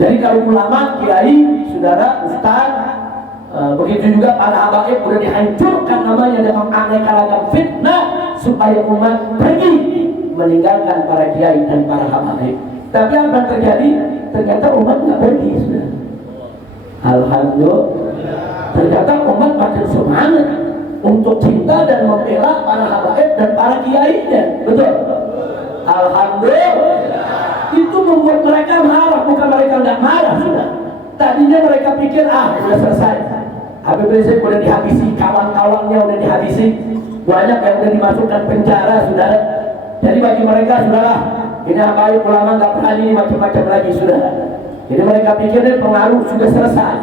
Jadi kalau ulama, kiai, saudara, ustaz, begitu juga para habaib sudah dihancurkan namanya dengan aneka ragam fitnah supaya umat pergi meninggalkan para kiai dan para habaib. Tapi apa yang terjadi? Ternyata umat nggak pergi sudah. Alhamdulillah. Ternyata umat makin semangat untuk cinta dan membela para habaib dan para kiainya. Betul? Alhamdulillah. Itu membuat mereka marah, bukan mereka nggak marah sudah. Tadinya mereka pikir sudah selesai. Habib Rizik udah dihabisi, kawan-kawannya udah dihabisi, banyak yang udah dimasukkan penjara sudah. Jadi bagi mereka sudahlah, ini habaib ulama nggak berani macam-macam lagi sudah. Jadi mereka pikir pengaruh sudah selesai.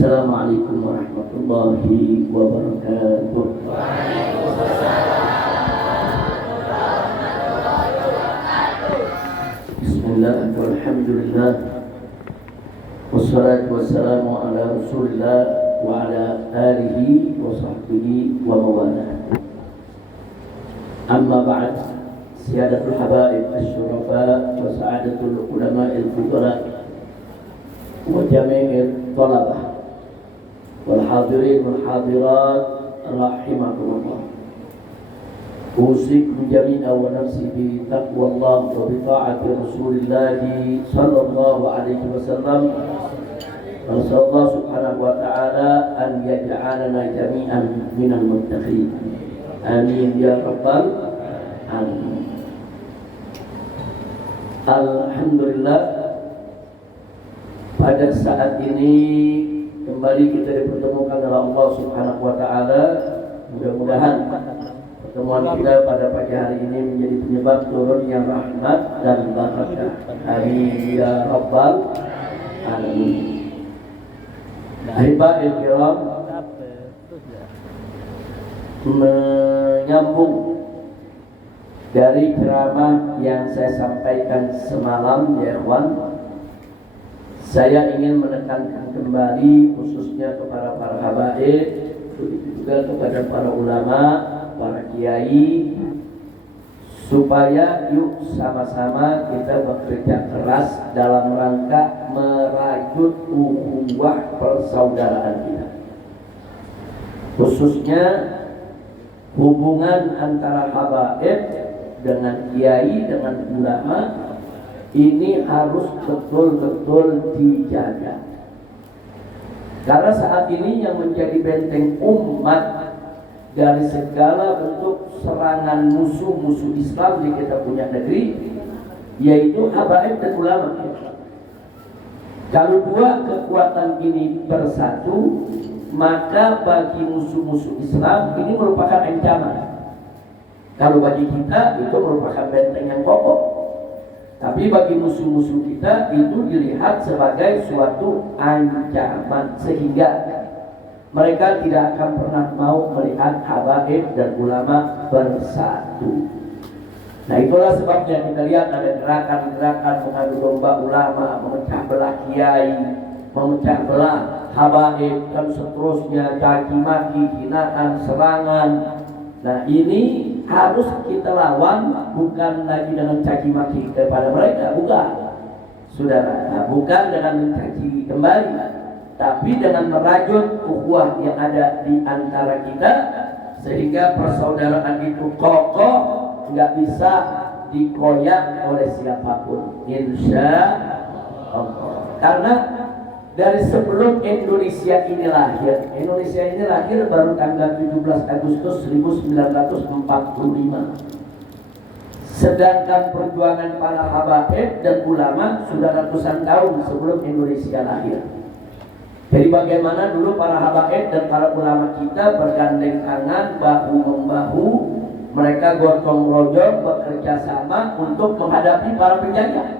Assalamualaikum warahmatullahi wabarakatuh. Bismillah, walhamdulillah, wassalatu wassalamu ala rasulillah wa ala alihi wa sahbihi wa mawalah. Amma ba'd, siyadatul habaib asy-syurafa wa sa'adatul ulama'il fudala wa jami'il thalabah wal hadirin wal hadirat rahimakumullah. Usikum jami'an wa nafsi bi taqwallah wa bi ta'ati Rasulillah sallallahu alaihi wasallam. Nasallahu subhanahu wa ta'ala an yaj'alana jami'an minal muttaqin. Amin ya rabbal alamin. Alhamdulillah, pada saat ini kembali kita dipertemukan oleh Allah Subhanahu wa taala. Mudah-mudahan pertemuan kita pada pagi hari ini menjadi penyebab turunnya rahmat dan barakah. Amin ya rabbal alamin. Ahibahil kiram, menyambung dari ceramah yang saya sampaikan semalam ya ikhwan, saya ingin menekankan kembali khususnya kepada para habaib, juga kepada para ulama, para kiai, supaya yuk sama-sama kita bekerja keras dalam rangka merajut ukhuwah persaudaraan kita. Khususnya hubungan antara habaib dengan kiai, dengan ulama, ini harus betul-betul dijaga. Karena saat ini yang menjadi benteng umat dari segala bentuk serangan musuh-musuh Islam di kita punya negeri, yaitu habaib dan ulama. Kalau dua kekuatan ini bersatu, maka bagi musuh-musuh Islam ini merupakan ancaman. Kalau bagi kita itu merupakan benteng yang kokoh. Tapi bagi musuh-musuh kita itu dilihat sebagai suatu ancaman, sehingga mereka tidak akan pernah mau melihat habaib dan ulama bersatu. Nah, itulah sebabnya kita lihat ada gerakan-gerakan mengadu domba ulama, memecah belah kiai, memecah belah habaib, dan seterusnya, caci maki, hinaan, serangan. Nah, ini harus kita lawan, bukan lagi dengan caci maki kepada mereka, bukan, saudara. Nah, bukan dengan mencaci kembali, tapi dengan merajut ukhuwah yang ada di antara kita, sehingga persaudaraan itu kokoh, nggak bisa dikoyak oleh siapapun, insya Allah. Karena dari sebelum Indonesia ini lahir baru tanggal 17 Agustus 1945. Sedangkan perjuangan para habaib dan ulama sudah ratusan tahun sebelum Indonesia lahir. Jadi bagaimana dulu para habaib dan para ulama kita bergandeng tangan, bahu-membahu, mereka gotong royong bekerja sama untuk menghadapi para penjajah.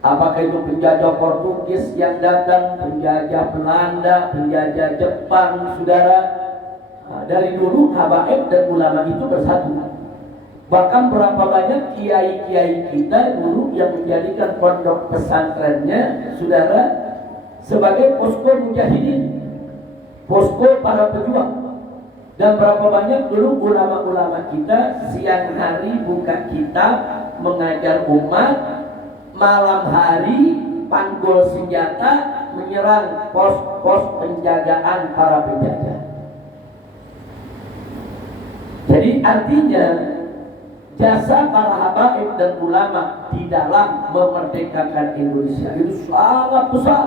Apakah itu penjajah Portugis yang datang, penjajah Belanda, penjajah Jepang, saudara. Nah, dari dulu habaib dan ulama itu bersatu. Bahkan berapa banyak kiai-kiai kita dulu yang menjadikan pondok pesantrennya, saudara, sebagai posko mujahidin, posko para pejuang. Dan berapa banyak dulu ulama-ulama kita siang hari buka kitab mengajar umat, malam hari panggul senjata menyerang pos-pos penjagaan para penjajah. Jadi artinya jasa para habaib dan ulama di dalam memerdekakan Indonesia itu sangat besar.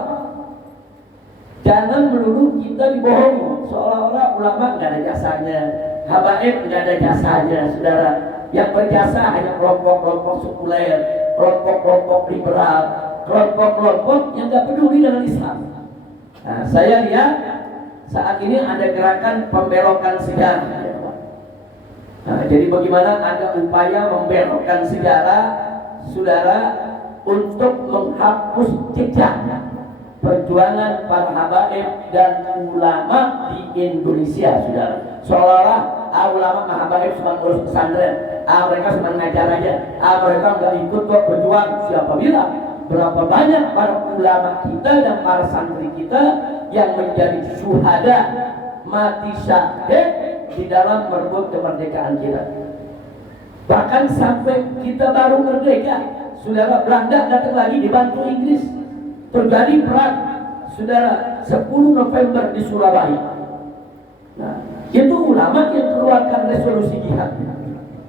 Jangan melulu kita dibohongi seolah-olah ulama nggak ada jasanya, habaib nggak ada jasanya, saudara. Yang berjasa hanya kelompok-kelompok sekuler, kelompok-kelompok liberal, kelompok-kelompok yang nggak peduli dengan Islam. Nah, saya lihat saat ini ada gerakan pembelokan sejarah. Nah, jadi bagaimana ada upaya membelokkan sejarah, saudara, untuk menghapus jejak perjuangan para habaib dan ulama di Indonesia, saudara. Seolah-olah ulama habaib cuma ngurus pesantren, mereka cuma ngajar aja, mereka nggak ikut kok berjuang. Siapa bilang? Berapa banyak para ulama kita dan para santri kita yang menjadi syuhada, mati syahid di dalam merebut kemerdekaan kita. Bahkan sampai kita baru merdeka, saudara, Belanda datang lagi dibantu Inggris. Terjadi perang, saudara, 10 November di Surabaya. Nah, itu ulama yang keluarkan resolusi jihad.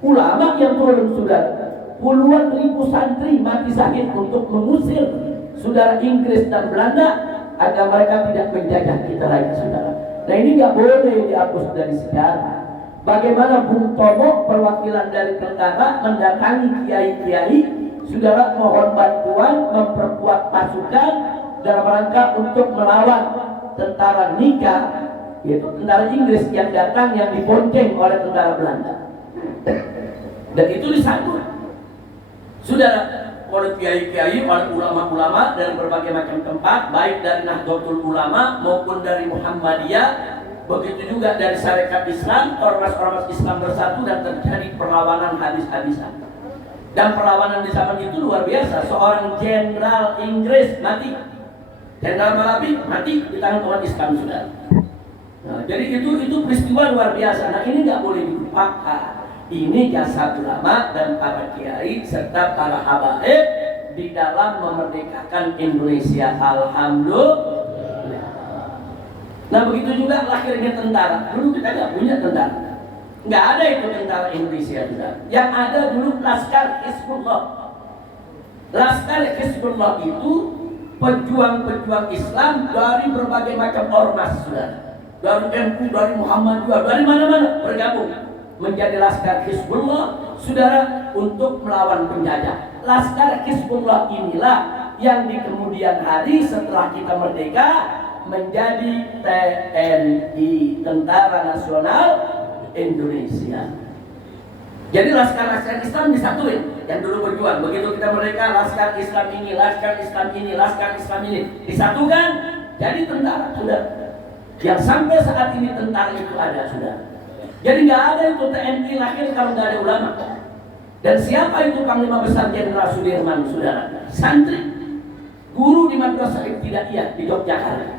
Ulama yang turun, saudara. Puluhan ribu santri mati syahid untuk mengusir saudara Inggris dan Belanda agar mereka tidak menjajah kita lagi, saudara. Nah, ini nggak boleh dihapus dari sejarah. Bagaimana Bung Tomo, perwakilan dari tentara, mendatangi kiai-kiai, saudara, mohon bantuan memperkuat pasukan dalam rangka untuk melawan tentara Nika, yaitu tentara Inggris yang datang yang dibonceng oleh tentara Belanda. Dan itu disambut, saudara, oleh kiai-kiai, oleh ulama-ulama dari berbagai macam tempat, baik dari Nahdlatul Ulama maupun dari Muhammadiyah. Begitu juga dari Syarikat Islam, ormas-ormas Islam bersatu dan terjadi perlawanan habis-habisan. Dan perlawanan di zaman itu luar biasa. Seorang jenderal Inggris mati, Jenderal Malabi mati di tangan umat Islam, saudara. Nah, jadi itu peristiwa luar biasa. Nah, ini nggak boleh dilupakan. Ini jasa ulama dan para kiai serta para habaib di dalam memerdekakan Indonesia. Alhamdulillah. Nah, begitu juga lahirnya tentara. Dulu kita nggak punya tentara, nggak ada itu tentara Indonesia, saudara. Yang ada dulu Laskar Hizbullah. Laskar Hizbullah itu pejuang-pejuang Islam dari berbagai macam ormas, saudara. Dari NU, dari Muhammadiyah, dari mana-mana bergabung menjadi Laskar Hizbullah, saudara, untuk melawan penjajah. Laskar Hizbullah inilah yang di kemudian hari setelah kita merdeka menjadi TNI, Tentara Nasional Indonesia. Jadi laskar-laskar Islam disatuin yang dulu berjuang. Begitu kita merdeka, laskar Islam ini, laskar Islam ini, laskar Islam ini disatukan jadi tentara, sudah. Yang sampai saat ini tentara itu ada, sudah. Jadi nggak ada itu TNI lahir kalau nggak ada ulama. Dan siapa itu Panglima Besar Jenderal Sudirman, saudara? Santri, guru di Madrasah Ibtidaiyah di Yogyakarta.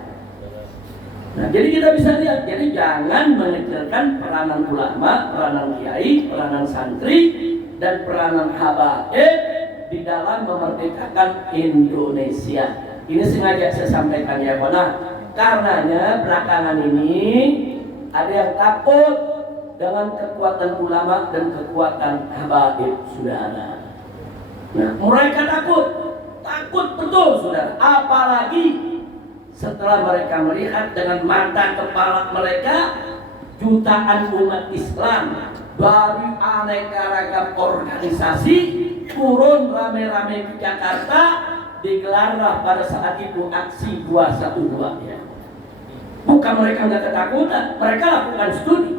Nah, jadi kita bisa lihat, jadi jangan mengecilkan peranan ulama, peranan kiai, peranan santri, dan peranan habaib di dalam memerdekakan Indonesia. Ini sengaja saya sampaikan, ya, Nah, karenanya belakangan ini ada yang takut dengan kekuatan ulama dan kekuatan habaib, saudara. Nah, mereka takut betul, saudara. Apalagi setelah mereka melihat dengan mata kepala mereka jutaan umat Islam dari aneka ragam organisasi turun rame-rame ke Jakarta, digelarlah pada saat itu aksi 212, ya. Bukan mereka nggak ketakutan, mereka lakukan studi.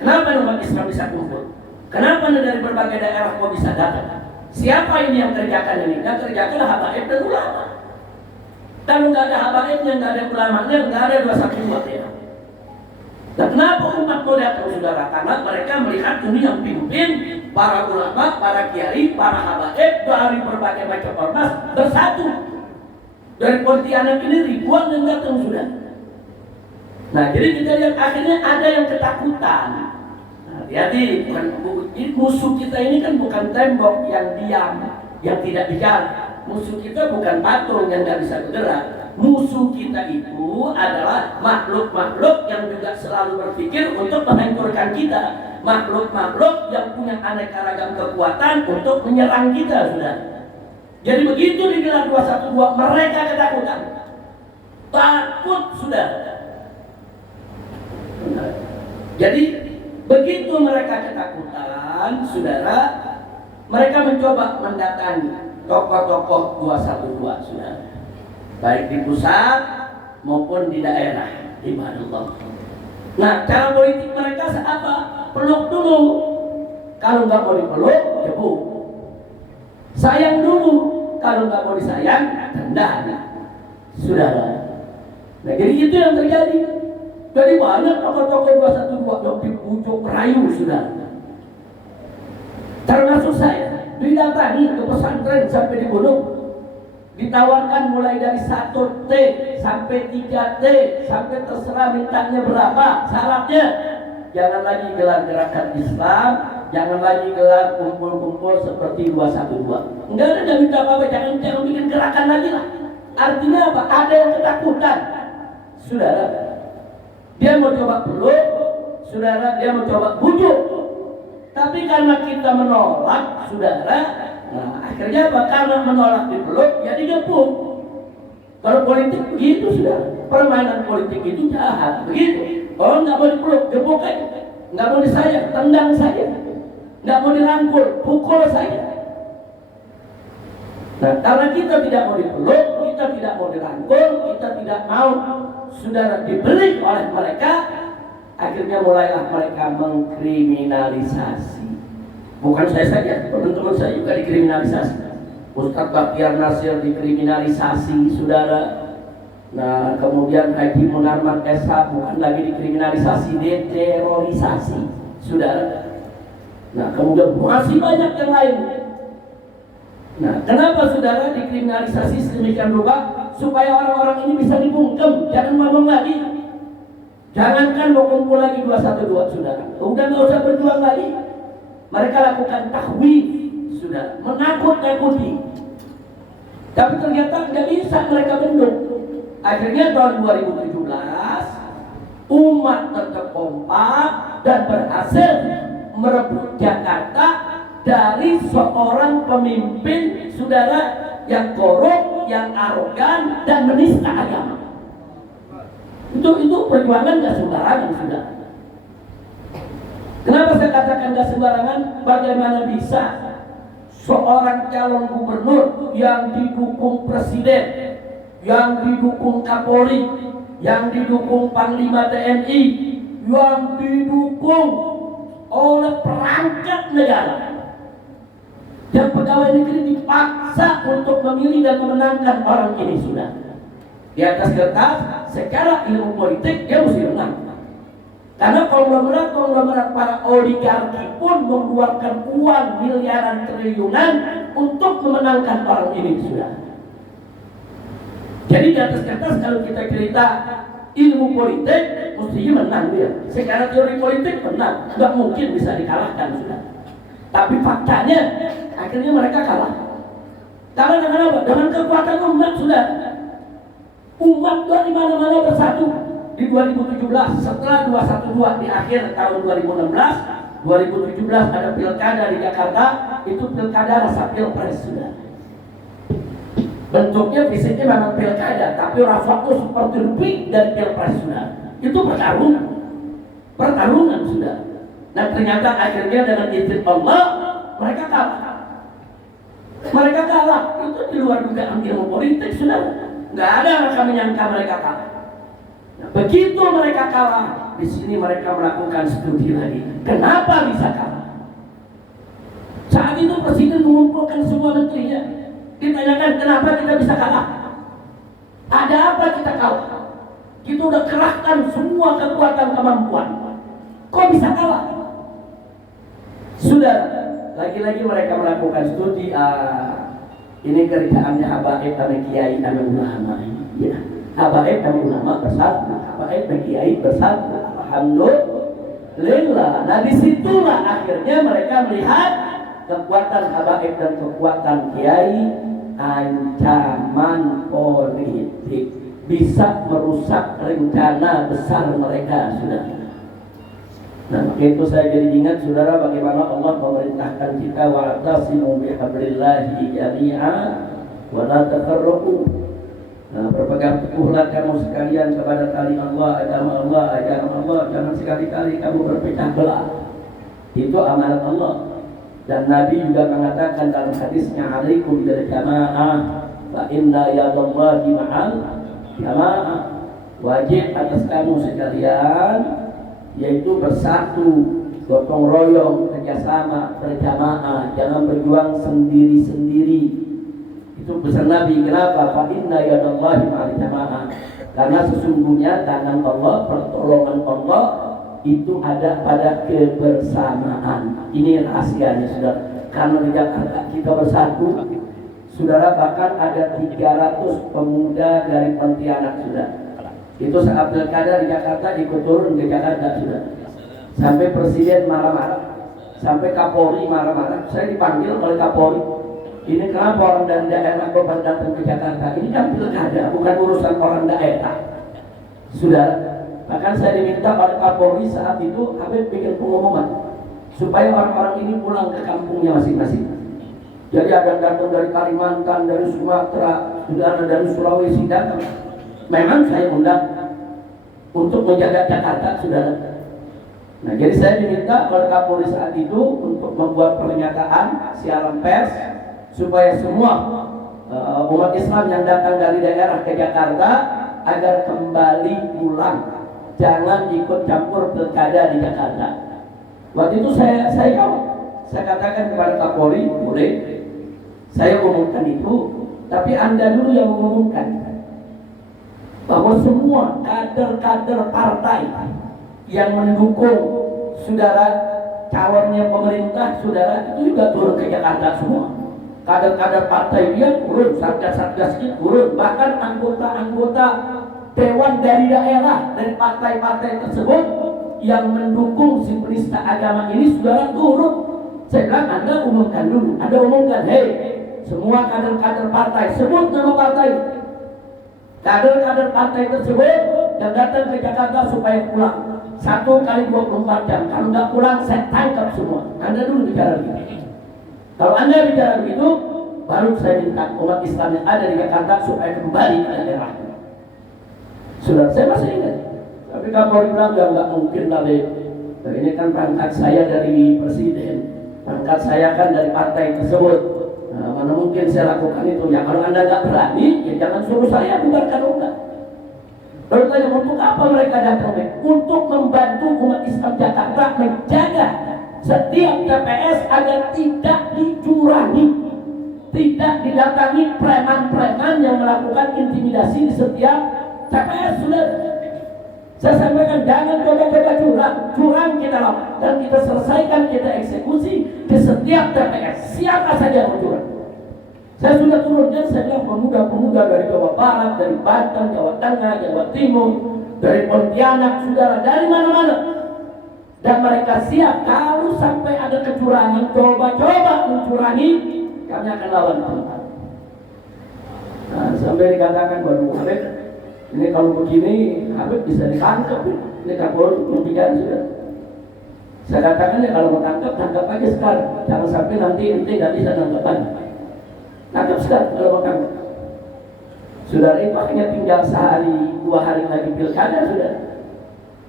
Kenapa umat Islam bisa kumpul? Kenapa dari berbagai daerah kok bisa datang? Siapa ini yang kerjakan ini? Yang kerjakan habaib dan ulama. Kalau nggak ada habaibnya, nggak ada ulamanya, nggak ada 212, ya. Dan kenapa umat mau datang, saudara? Karena mereka melihat ini yang pimpin para ulama, para kiai, para habaib dari berbagai macam ormas bersatu. Dari Pontianak ini ribuan yang datang sudah. Nah, jadi kita lihat akhirnya ada yang ketakutan. Nah, hati-hati, musuh kita ini kan bukan tembok yang diam, yang tidak bicara. Musuh kita bukan patung yang nggak bisa bergerak. Musuh kita itu adalah makhluk-makhluk yang juga selalu berpikir untuk menghancurkan kita. Makhluk-makhluk yang punya aneka ragam kekuatan untuk menyerang kita sudah. Jadi begitu digelar 212 mereka ketakutan. Takut sudah. Jadi begitu mereka ketakutan, saudara, mereka mencoba mendatangi tokoh-tokoh 212 sudah. Baik di pusat maupun di daerah ibadallah. Nah, cara politik mereka apa? Peluk dulu. Kalau nggak mau dipeluk, jebuk. Sayang dulu. Kalau nggak mau disayang, tendang. Saudara. Nah, jadi itu yang terjadi. Jadi banyak tokoh-tokoh 212 yang dibujuk rayu sudah. Termasuk saya didatangi ke pesantren sampai dibunuh. Ditawarkan mulai dari 1 T sampai 3 T sampai terserah mintanya berapa syaratnya. Jangan lagi gelar gerakan Islam, jangan lagi gelar kumpul-kumpul seperti 212. Enggak ada yang minta apa-apa, jangan bikin gerakan lagi lah. Artinya apa? Ada yang ketakutan. Saudara, dia mau coba peluk, saudara, dia mau coba bujuk. Tapi karena kita menolak, saudara, nah, akhirnya apa? Karena menolak dipeluk, ya digepuk. Kalau politik begitu sudah, permainan politik itu jahat, begitu. Kalau nggak mau dipeluk, gepuk aja. Nggak mau disayang, tendang saja. Nggak mau dirangkul, pukul saja. Nah, karena kita tidak mau dipeluk, kita tidak mau dirangkul, kita tidak mau saudara dibeli oleh mereka, akhirnya mulailah mereka mengkriminalisasi. Bukan saya saja, teman-teman saya juga dikriminalisasi. Ustadz Baktiar Nasir dikriminalisasi, saudara. Nah, kemudian Haji Munarman SH bukan lagi dikriminalisasi, diterorisasi, saudara. Nah, kemudian masih banyak yang lain. Nah, kenapa saudara dikriminalisasi sedemikian rupa? Supaya orang-orang ini bisa dibungkem, jangan ngomong lagi. Jangankan mau kumpul lagi 212, saudara. Udah nggak usah berjuang lagi. Mereka lakukan tahwid, sudah menakut-nakuti. Tapi ternyata tidak bisa mereka bendung. Akhirnya tahun 2017 umat tetap kompak dan berhasil merebut Jakarta dari seorang pemimpin, saudara, yang korup, yang arogan dan menista agama. Itu perjuangan nggak sembarangan, saudara. Kenapa saya katakan nggak sembarangan? Bagaimana bisa seorang calon gubernur yang didukung presiden, yang didukung Kapolri, yang didukung Panglima TNI, yang didukung oleh perangkat negara, dan pegawai negeri dipaksa untuk memilih dan memenangkan orang ini sudah. Di atas kertas, secara ilmu politik dia mesti menang. Karena konglomerat para oligarki pun mengeluarkan uang miliaran triliunan untuk memenangkan orang ini sudah. Jadi di atas kertas kalau kita cerita ilmu politik, mestinya menang dia. Secara teori politik menang, nggak mungkin bisa dikalahkan sudah. Tapi faktanya akhirnya mereka kalah. Karena dengan apa? Dengan kekuatan umat sudah. Umat dari mana-mana bersatu. Di 2017 setelah 212 di akhir tahun 2017 ada pilkada di Jakarta, itu pilkada rasa pilpres sudah. Bentuknya fisiknya memang pilkada, tapi rasanya seperti lebih dari pilpres sudah. Itu pertarungan sudah. Nah, ternyata akhirnya dengan izin Allah mereka kalah. Itu di luar dugaan ilmu politik sudah. Nggak ada yang akan menyangka mereka kalah. Nah, begitu mereka kalah, di sini mereka melakukan studi lagi. Kenapa bisa kalah? Saat itu presiden mengumpulkan semua menterinya. Ditanyakan kenapa kita bisa kalah? Ada apa kita kalah? Kita udah kerahkan semua kekuatan kemampuan. Kok bisa kalah? Sudah, lagi-lagi mereka melakukan studi. Ini kerjaannya habaib dan kiai dan ulama. Ya, habaib dan ulama bersatu, habaib dan kiai bersatu. Alhamdulillah. Nah disitulah akhirnya mereka melihat kekuatan habaib dan kekuatan kiai, ancaman politik, bisa merusak rencana besar mereka, sudah. Nah, itu saya jadi ingat, saudara, bagaimana Allah memerintahkan kita wa'tasimu bihablillahi jami'a wa la tafarraqu. Nah, berpegang teguhlah kamu sekalian kepada tali Allah, agama Allah, ajaran Allah, jangan sekali-kali kamu berpecah belah. Itu amanat Allah. Dan Nabi juga mengatakan dalam hadisnya, alaikum bil jamaah fa inna yadallahi ma'al jamaah. Wajib atas kamu sekalian yaitu bersatu, gotong royong, kerjasama, berjamaah, jangan berjuang sendiri-sendiri. Itu pesan Nabi. Kenapa? Fa inna yadallahi ma'al jamaah. Karena sesungguhnya tangan Allah, pertolongan Allah itu ada pada kebersamaan. Ini rahasianya, saudara. Karena di Jakarta kita bersatu, saudara, bahkan ada 300 pemuda dari Pontianak, saudara. Itu saat pilkada di Jakarta ikut turun ke Jakarta, sudah. Sampai presiden marah-marah, sampai Kapolri marah-marah. Saya dipanggil oleh Kapolri. Ini kenapa orang dari daerah kok datang ke Jakarta? Ini kan pilkada, bukan urusan orang daerah, sudah. Bahkan saya diminta oleh Kapolri saat itu, Habib bikin pengumuman supaya orang-orang ini pulang ke kampungnya masing-masing. Jadi ada datang dari Kalimantan, dari Sumatera, sudah ada dari Sulawesi datang. Memang saya undang untuk menjaga Jakarta, saudara. Nah, jadi saya diminta oleh Kapolri saat itu untuk membuat pernyataan siaran pers supaya semua umat Islam yang datang dari daerah ke Jakarta agar kembali pulang, jangan ikut campur pilkada di Jakarta. Waktu itu saya katakan kepada Kapolri, boleh saya umumkan itu, tapi Anda dulu yang mengumumkan bahwa semua kader-kader partai yang mendukung saudara calonnya pemerintah, saudara, itu juga turun ke Jakarta semua. Kader-kader partai dia turun, satgas-satgas itu turun, bahkan anggota-anggota dewan dari daerah dari partai-partai tersebut yang mendukung si penista agama ini, saudara, turun. Saya bilang, Anda umumkan dulu, Anda umumkan, hei, semua kader-kader partai, sebut nama partai. Kader-kader partai tersebut yang datang ke Jakarta supaya pulang 1 kali 24 jam. Kalau nggak pulang, saya tangkap semua. Anda dulu bicara begitu. Kalau Anda bicara begitu, baru saya minta umat Islam yang ada di Jakarta supaya kembali ke daerahnya. Sudah, saya masih ingat. Tapi Kapolri bilang, ya nggak mungkin lah, ini kan pangkat saya dari presiden, pangkat saya kan dari partai tersebut. Nah, mana mungkin saya lakukan itu? Ya kalau Anda nggak berani, ya jangan suruh saya bubarkan enggak. Lalu tanya, untuk apa mereka datang? Untuk membantu umat Islam Jakarta menjaga setiap TPS agar tidak dicurangi, tidak didatangi preman-preman yang melakukan intimidasi di setiap TPS. Sudah saya sampaikan, jangan coba-coba curang kita lawan dan kita selesaikan, kita eksekusi di setiap TPS siapa saja yang curang. Saya sudah turunnya, saya bilang pemuda-pemuda dari Jawa Barat, dari Banten, Jawa Tengah, Jawa Timur, dari Pontianak, saudara, dari mana-mana. Dan mereka siap kalau sampai ada kecurangan, coba-coba mencurangi, kami akan lawan. Nah, sampai dikatakan, waduh, Habib, ini kalau begini, Habib bisa ditangkap. Ini Kapolri membicara sudah. Saya katakan, ya kalau mau tangkap aja sekarang. Jangan sampai nanti nggak bisa nangkapan. Tangkap sekarang kalau mau tangkap. Saudara, itu hanya tinggal sehari, 2 hari lagi pilkada, sudah.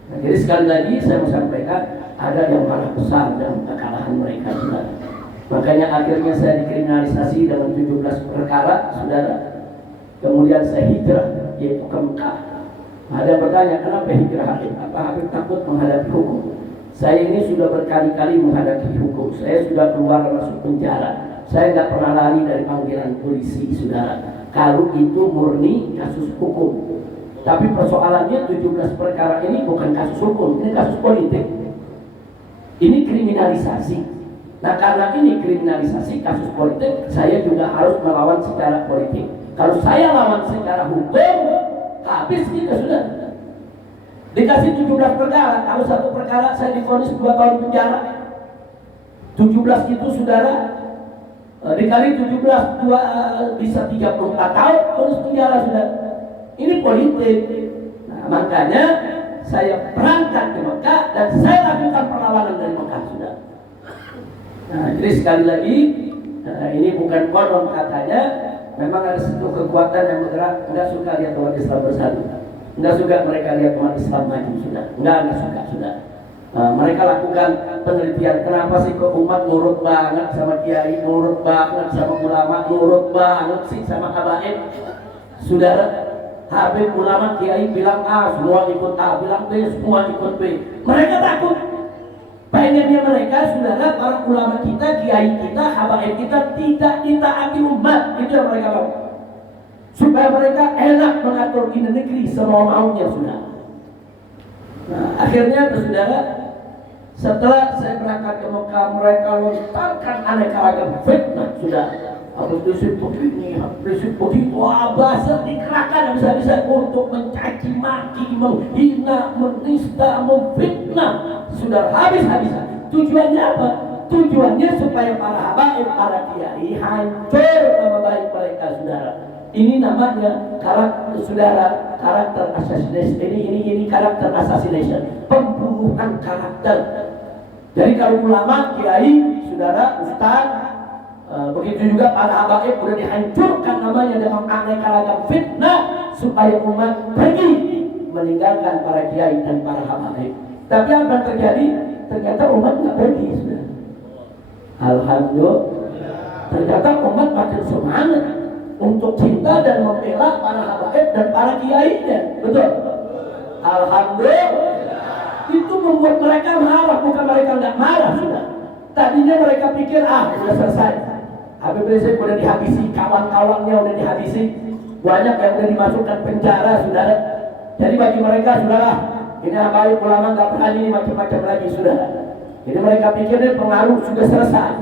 Nah, jadi sekali lagi saya mau sampaikan, ada yang marah besar dalam kekalahan mereka, saudara. Makanya akhirnya saya dikriminalisasi dengan 17 perkara, saudara. Kemudian saya hijrah, yaitu ke Mekah. Ada yang bertanya, kenapa hijrah Habib? Apa Habib takut menghadapi hukum? Saya ini sudah berkali-kali menghadapi hukum. Saya sudah keluar masuk penjara. Saya nggak pernah lari dari panggilan polisi, saudara. Kalau itu murni kasus hukum. Tapi persoalannya 17 perkara ini bukan kasus hukum, ini kasus politik. Ini kriminalisasi. Nah karena ini kriminalisasi kasus politik, saya juga harus melawan secara politik. Kalau saya lawan secara hukum, habis kita sudah. Dikasih 17 perkara, kalau satu perkara saya divonis 2 tahun penjara. 17 itu saudara, dikali 17 bisa 34 tahun vonis penjara sudah. Ini politik. Nah makanya saya berangkat ke Mekah dan saya lakukan perlawanan dari Mekah sudah. Nah, jadi sekali lagi ini bukan konon katanya, memang ada satu kekuatan yang bergerak. Enggak suka lihat umat Islam bersatu, enggak suka mereka lihat umat Islam maju sudah, enggak suka sudah. Mereka lakukan penelitian, kenapa sih kok umat nurut banget sama kiai, nurut banget sama ulama, nurut banget sih sama habaib. Saudara, habib ulama kiai bilang A, semua ikut A, bilang B, semua ikut B. Mereka takut. Pengennya mereka, saudara, para ulama kita, kiai kita, habaib kita tidak ditaati umat. Itu yang mereka mau. Supaya mereka enak mengatur ini negeri semau maunya, saudara. Nah, akhirnya, saudara, setelah saya berangkat ke Mekah, mereka lontarkan aneka ragam fitnah, saudara. Habis prinsip begini, prinsip begitu, bahasa dikerahkan bisa-bisa untuk mencaci maki, menghina, menista, memfitnah. Sudah habis-habisan. Tujuannya apa? Tujuannya supaya para habaib, para kiai hancur nama baik mereka, saudara. Ini namanya karakter, saudara, karakter assassination. Ini karakter assassination, pembunuhan karakter. Jadi kalau ulama, kiai, saudara, ustaz, begitu juga para habaib sudah dihancurkan namanya dengan aneka ragam fitnah supaya umat pergi meninggalkan para kiai dan para habaib. Tapi apa yang terjadi? Ternyata umat nggak pergi sudah. Alhamdulillah. Ternyata umat makin semangat untuk cinta dan membela para habaib dan para kiainya. Betul? Alhamdulillah. Itu membuat mereka marah, bukan mereka nggak marah sudah. Tadinya mereka pikir sudah selesai. Habib Rizik udah dihabisi, kawan-kawannya udah dihabisi, banyak yang udah dimasukkan penjara, saudara. Jadi bagi mereka, saudara, ini habaib ulama nggak berani macam-macam lagi, saudara. Jadi mereka pikirnya pengaruh sudah selesai.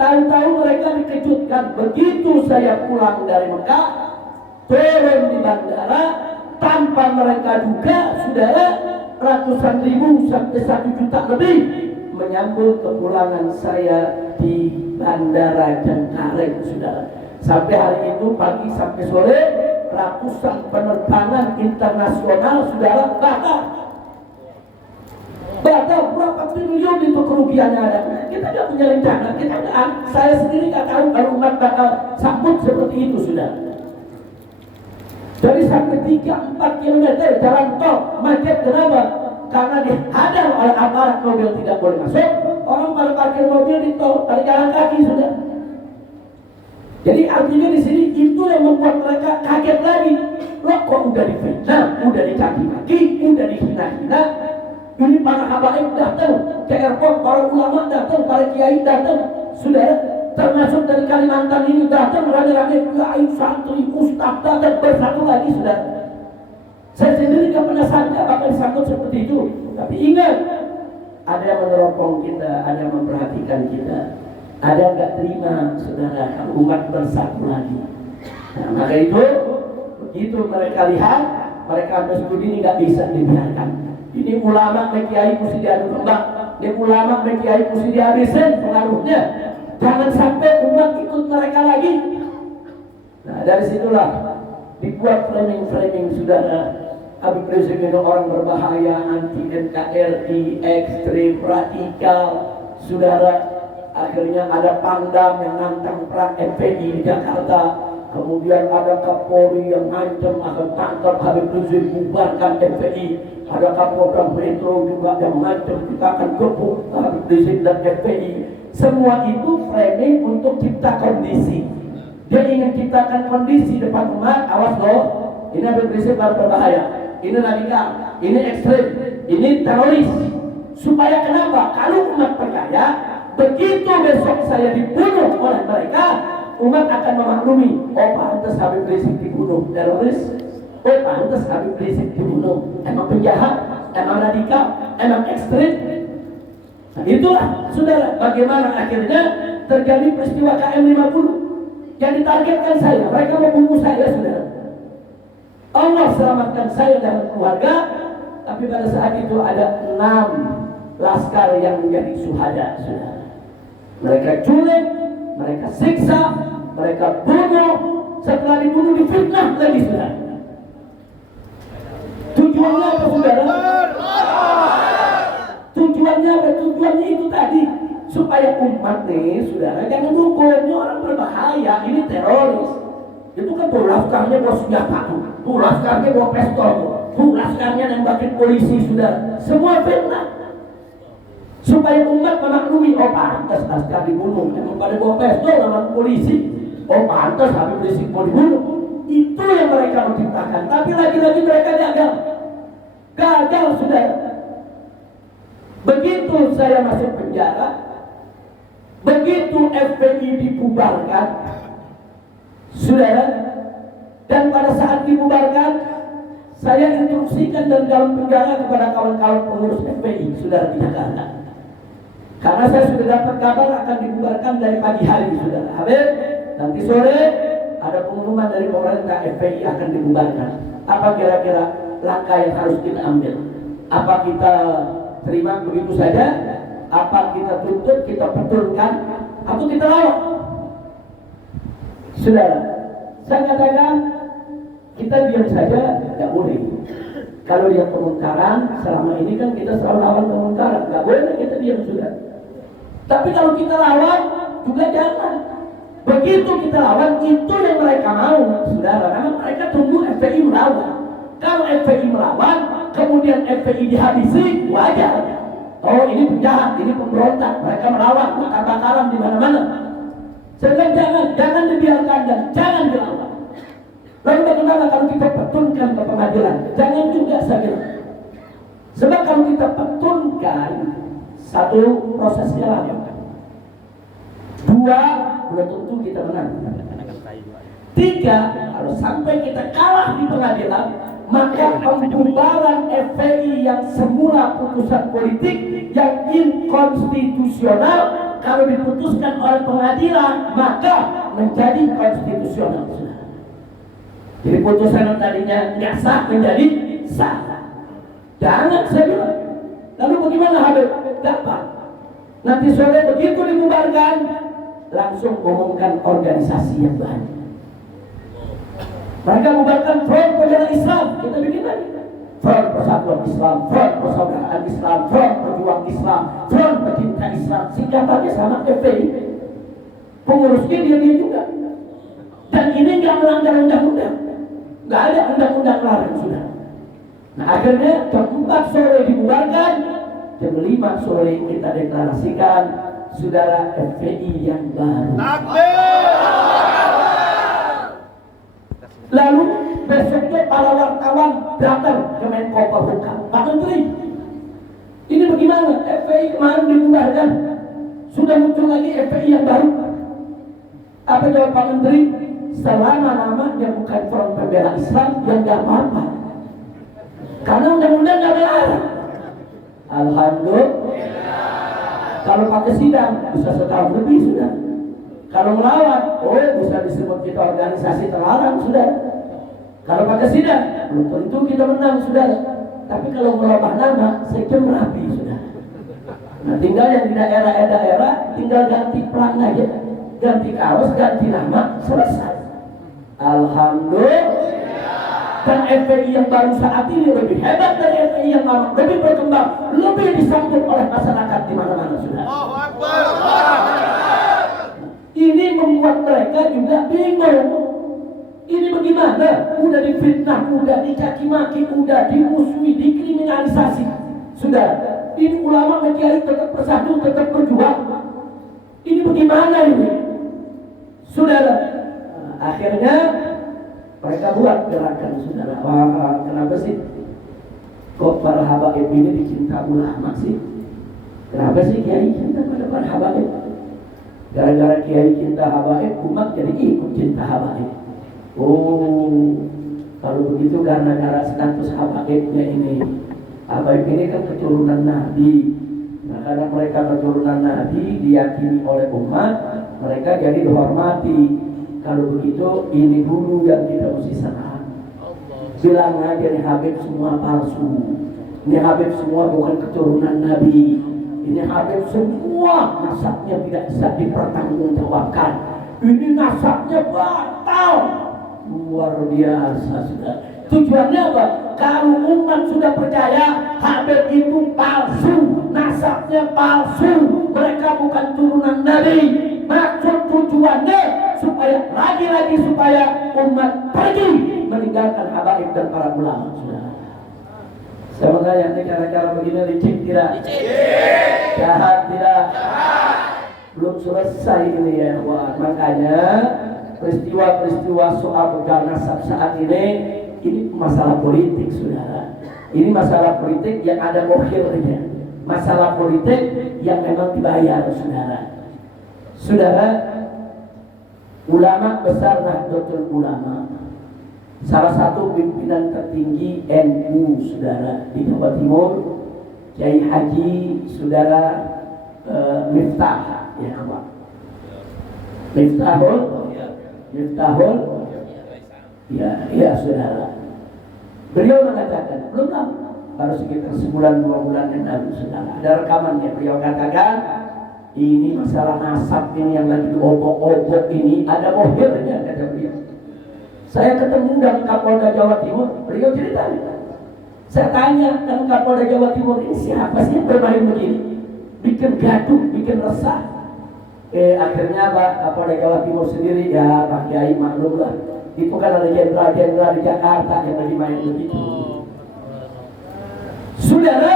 Tahu-tahu mereka dikejutkan. Begitu saya pulang dari Mekah, turun di bandara, tanpa mereka duga, saudara, ratusan ribu sampai 1 juta lebih menyambut kepulangan saya di Bandara Cengkareng, saudara. Sampai hari itu pagi sampai sore ratusan penerbangan internasional, saudara, batal. Berapa triliun itu kerugiannya ada. Kita nggak punya rencana, saya sendiri nggak tahu kalau umat bakal sambut seperti itu, saudara. Jadi sampai 3-4 km jalan tol macet. Kenapa? Karena dihadang oleh aparat, mobil tidak boleh masuk. Orang pada parkir mobil di tol, pada jalan kaki sudah. Jadi artinya di sini itu yang membuat mereka kaget lagi. Loh kok udah difitnah, udah dicaci maki, udah dihina-hina. Ini para habaib datang ke airport, para ulama datang, para kiai datang, sudah. Termasuk dari Kalimantan ini datang rame-rame, kiai, santri, ustaz datang bersatu lagi, sudah. Saya sendiri tidak pernah sangka bakal disambut seperti itu. Tapi ingat, ada yang meneropong kita, ada yang memperhatikan kita. Ada yang nggak terima, saudara, kalau umat bersatu lagi. Nah, maka itu, begitu mereka lihat, mereka bersatu ini nggak bisa dibiarkan. Ini ulama kiai mesti diadu domba, ini ulama kiai mesti dihabisin pengaruhnya. Jangan sampai umat ikut mereka lagi. Nah, dari situlah dibuat framing-framing, saudara. Habib Rizik itu orang berbahaya, anti NKRI, ekstrim, radikal, saudara. Akhirnya ada Pangdam yang nantang perang FPI di Jakarta. Kemudian ada Kapolri yang ngancam akan tangkap Habib Rizik, bubarkan FPI. Ada Kapolda Metro juga yang ngancam kita akan gebuk Habib Rizik dan FPI. Semua itu framing untuk cipta kondisi. Dia ingin ciptakan kondisi depan umat, awas loh, ini Habib Rizik baru berbahaya, ini radikal, ini ekstrem, ini teroris. Supaya kenapa? Kalau umat percaya, begitu besok saya dibunuh oleh mereka, umat akan memaklumi, oh pantas Habib Rizik dibunuh teroris, oh pantas Habib Rizik dibunuh emang penjahat, emang radikal, emang ekstrem. Nah, itulah saudara bagaimana akhirnya terjadi peristiwa KM 50 yang ditargetkan saya. Mereka mau bunuh saya saudara. Allah selamatkan saya dan keluarga, tapi pada saat itu ada 6 laskar yang menjadi syuhada saudara. Mereka culik, mereka siksa, mereka bunuh, setelah dibunuh difitnah lagi saudara. Tujuannya apa saudara? Tujuannya itu tadi supaya umat nih saudara jangan dukung, ini orang berbahaya, ini teroris. Itu kan tuh laskarnya bawa senjata tuh laskarnya bawa pistol tuh laskarnya nembakin polisi saudara. Semua fitnah supaya umat memaklumi, oh pantas laskar dibunuh, emang pada bawa pistol sama polisi, oh pantas habis polisi mau dibunuh. Itu yang mereka menciptakan, tapi lagi-lagi mereka gagal saudara. Begitu saya masuk penjara, begitu FPI dibubarkan, saudara, dan pada saat dibubarkan, saya instruksikan dari dalam penjara kepada kawan-kawan pengurus FPI, saudara di Jakarta. Karena saya sudah dapat kabar akan dibubarkan dari pagi hari, saudara. Habib, nanti sore ada pengumuman dari pemerintah FPI akan dibubarkan. Apa kira-kira langkah yang harus kita ambil? Apa kita terima begitu saja? Apa kita tuntut, kita betulkan, atau kita lawan? Saudara, saya katakan kita diam saja tidak boleh. Kalau dia kemungkaran, selama ini kan kita selalu lawan kemungkaran, nggak boleh kita diam sudah. Tapi kalau kita lawan juga jangan. Begitu kita lawan, itu yang mereka mau, saudara. Karena mereka tunggu FPI melawan. Kalau FPI melawan, kemudian FPI dihabisi, wajar. Oh ini penjahat, ini pemberontak, mereka melawan, bakar-bakaran di mana-mana. Sehingga jangan dibiarkan dan jangan dilawan. Lalu bagaimana kalau kita petunkan ke pengadilan? Jangan juga saja. Sebab kalau kita petunkan, satu prosesnya lama. 2, belum tentu kita menang. 3, kalau sampai kita kalah di pengadilan, maka pembubaran FPI yang semula putusan politik yang inkonstitusional kalau diputuskan oleh pengadilan maka menjadi konstitusional. Jadi putusan yang tadinya nggak sah menjadi sah. Jangan saya bilang. Lalu bagaimana Habib? Dapat. Nanti sore begitu dibubarkan langsung umumkan organisasi yang baru. Mereka membubarkan Front Pembela Islam, kita bikin lagi Front Persatuan Islam, Front Persaudaraan Islam, Front Pejuang Islam, Front Pecinta Islam. Singkatannya sama FPI. Pengurusnya dia juga. Dan ini nggak melanggar undang-undang, nggak ada undang-undang larang sudah. Nah akhirnya jam 4 sore dibubarkan, jam 5 sore kita deklarasikan saudara FPI yang baru. Lalu besoknya para wartawan datang ke Menko Polhukam, Pak Menteri, ini bagaimana? FPI kemarin dibubarkan, sudah muncul lagi FPI yang baru. Apa jawab Pak Menteri? Selama namanya bukan Front Pembela Islam, yang nggak apa-apa, karena undang-undang nggak melarang. Alhamdulillah. Kalau pakai sidang bisa setahun lebih sudah. Kalau melawan, oh bisa disebut kita organisasi terlarang sudah. Kalau pakai sidang, belum tentu kita menang sudah. Tapi kalau merubah nama, sekjen rapi sudah. Nah tinggal yang di daerah-daerah, tinggal ganti pelang aja, ganti kaos, ganti nama, selesai. Alhamdulillah. Dan FPI yang baru saat ini lebih hebat dari FPI yang lama, lebih berkembang, lebih disambut oleh masyarakat di mana-mana sudah. Ini membuat mereka juga bingung. Ini bagaimana? Udah difitnah, udah dicaci maki, udah dimusuhi, dikriminalisasi. Sudah. Ini ulama mencari tetap bersatu, tetap berjuang. Ini bagaimana ini? Saudara, akhirnya mereka buat gerakan saudara. Kenapa sih? Kok para habaib ini dicinta ulama sih? Kenapa sih kiai cinta pada para habaib? Gara-gara kiai cinta habaib, umat jadi ikut cinta habaib. Oh, kalau begitu gara-gara status habaibnya ini. Habaib ini kan keturunan Nabi. Nah, karena mereka keturunan Nabi, diyakini oleh umat, mereka jadi dihormati. Kalau begitu, ini dulu yang kita mesti serang. Bilang aja nih Habib semua palsu. Ini Habib semua bukan keturunan Nabi. Ini Habib semua nasabnya tidak bisa dipertanggungjawabkan. Ini nasabnya batal. Luar biasa sudah. Tujuannya apa? Kalau umat sudah percaya Habib itu palsu, nasabnya palsu, mereka bukan turunan Nabi. Maksud tujuannya supaya lagi-lagi supaya umat pergi meninggalkan habaib dan para ulama. Saya mau tanya, cara-cara begini licik tidak? Jahat tidak? Belum selesai ini ya, wah. Makanya peristiwa-peristiwa soal pegang nasab saat ini masalah politik, saudara. Ini masalah politik yang ada mokhirnya, masalah politik yang memang dibayar, saudara. Saudara, ulama besar Nahdlatul Ulama, salah satu pimpinan tertinggi NU, saudara, di Jawa Timur, Kiai Haji, saudara Miftah, ya apa? Miftahul, ya saudara. Beliau mengatakan, belum lama, baru sekitar sebulan 2 bulan yang lalu, saudara, ada rekamannya. Beliau katakan, ini masalah nasab ini yang lagi diobok-obok ini ada mohirnya, kata beliau. Saya ketemu dengan Kapolda Jawa Timur, beliau cerita. Saya tanya dengan Kapolda Jawa Timur, ini siapa sih yang bermain begini? Bikin gaduh, bikin resah. Akhirnya Pak Kapolda Jawa Timur sendiri, ya Pak Kiai maklum lah. Itu kan ada jenderal-jenderal di Jakarta yang lagi main begitu. Saudara,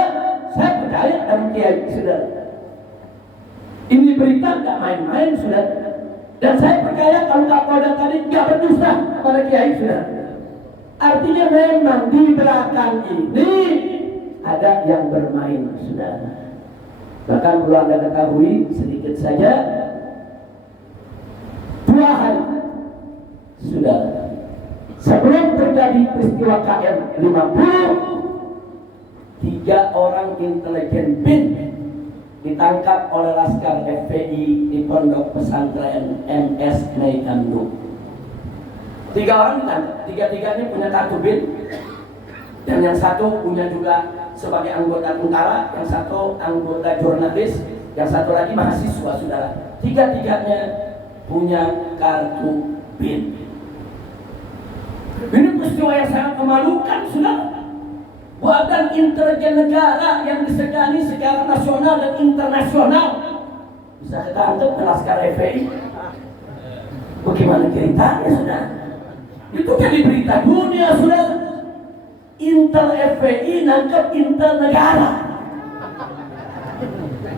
saya percaya dengan Kiai, saudara. Ini berita nggak main-main, saudara. Dan saya percaya kalau Kapolda tadi nggak berdusta pada Kiai, saudara. Artinya memang di belakang ini ada yang bermain, saudara. Bahkan perlu Anda ketahui sedikit saja, 2 hari sudah sebelum terjadi peristiwa KM 50, 3 orang intelijen BIN ditangkap oleh Laskar FPI di Pondok Pesantren MS Megamendung. 3 orang ditangkap, 3-tiganya punya kartu BIN, dan yang satu punya juga sebagai anggota tentara, yang satu anggota jurnalis, yang satu lagi mahasiswa, saudara. 3-tiganya punya kartu BIN. Ini peristiwa yang sangat memalukan, saudara. Badan intelijen negara yang disegani secara nasional dan internasional bisa ketangkep Laskar FPI. Bagaimana ceritanya, saudara? Itu jadi berita dunia, saudara. Intel FPI nangkep Intel negara.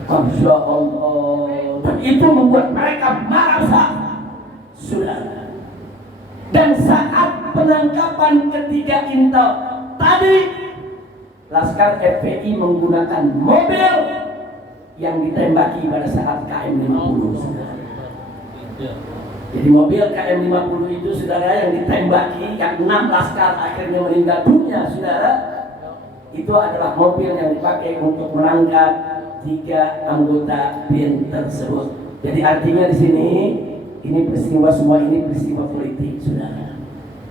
Masya Allah. Dan itu membuat mereka marah, saudara. Dan saat penangkapan ketiga Intel tadi, Laskar FPI menggunakan mobil yang ditembaki pada saat KM 50, saudara. Jadi mobil KM 50 itu, saudara, yang ditembaki, yang 6 laskar akhirnya meninggal dunia, saudara. Itu adalah mobil yang dipakai untuk menangkap 3 anggota BIN tersebut. Jadi artinya di sini, ini peristiwa, semua ini peristiwa politik, saudara.